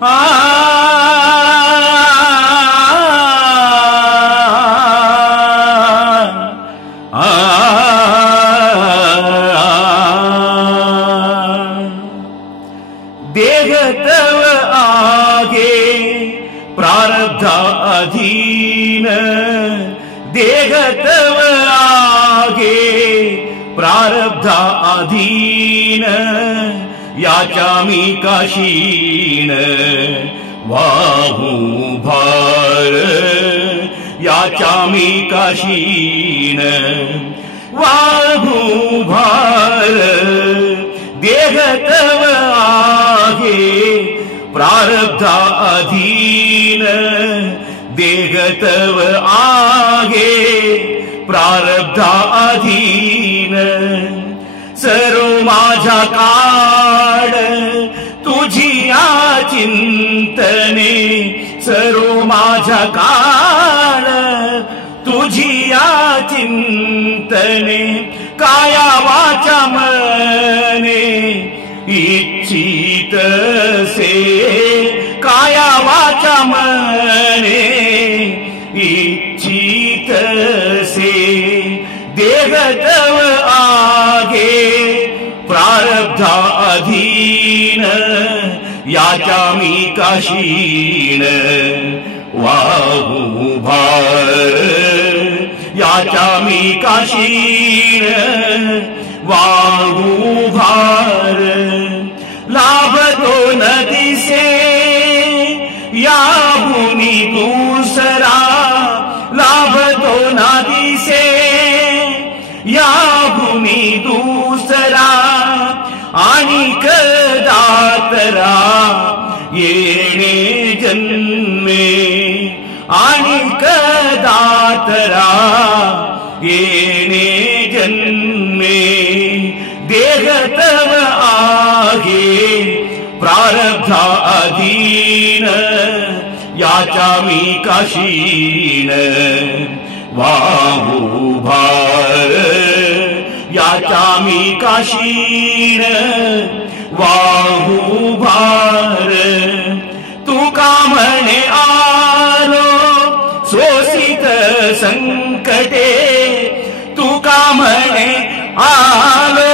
देह तव आगे प्रारब्ध अधीन, देह तव आगे प्रारब्ध अधीन, याचामी काशीन वाहू भार, याचामी काशीन वाहू भार, देह तव आगे प्रारब्ध अधीन, देह तव आगे प्रारब्ध अधीन, सर्व माझा काळ तुझिया चिंतने, सर्व माझा काळ तुझिया चिंतने, काया वाचा मने इच्छित से, काया वाचा मने इच्छित से, देह तव आगे प्रारब्ध अधीन, याचामी काशीन वाहू भार, याचामी काशीन वाहू भार, लाभतो नदी से याहुनी दूसरा, लाभतो नदी से याहुनी दूसरा, आणिक दातरा येणे जन्मे, आणिक दातरा येणे जन्मे, देह तव आगे प्रारब्ध अधीन, याचामी काशीन वाहू भार, याचामी काशीन वाहू भार, तुका म्हणे आलो सोसित संकटे, तुका म्हणे आलो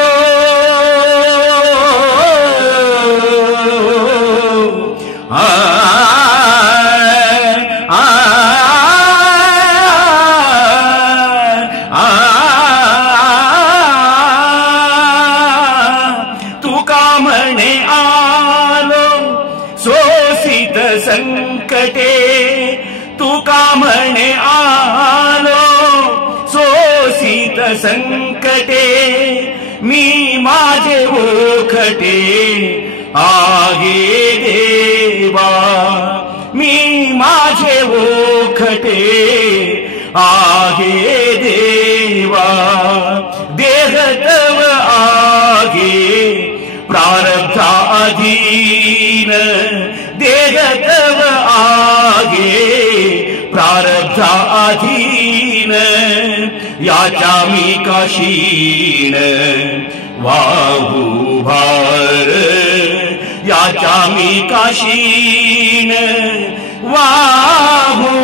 तुका म्हणे आलो सोसित संकटे, तुका म्हणे आलो सोसित संकटे, मी माझे ओखटे आगे देवा, मी माझे ओखटे आगे देवा, देह तव आगे प्रारब्ध अधीन, देह तव आगे प्रारब्ध अधीन, याचामी काशीन वाहू भार, याचामी काशीन वाहू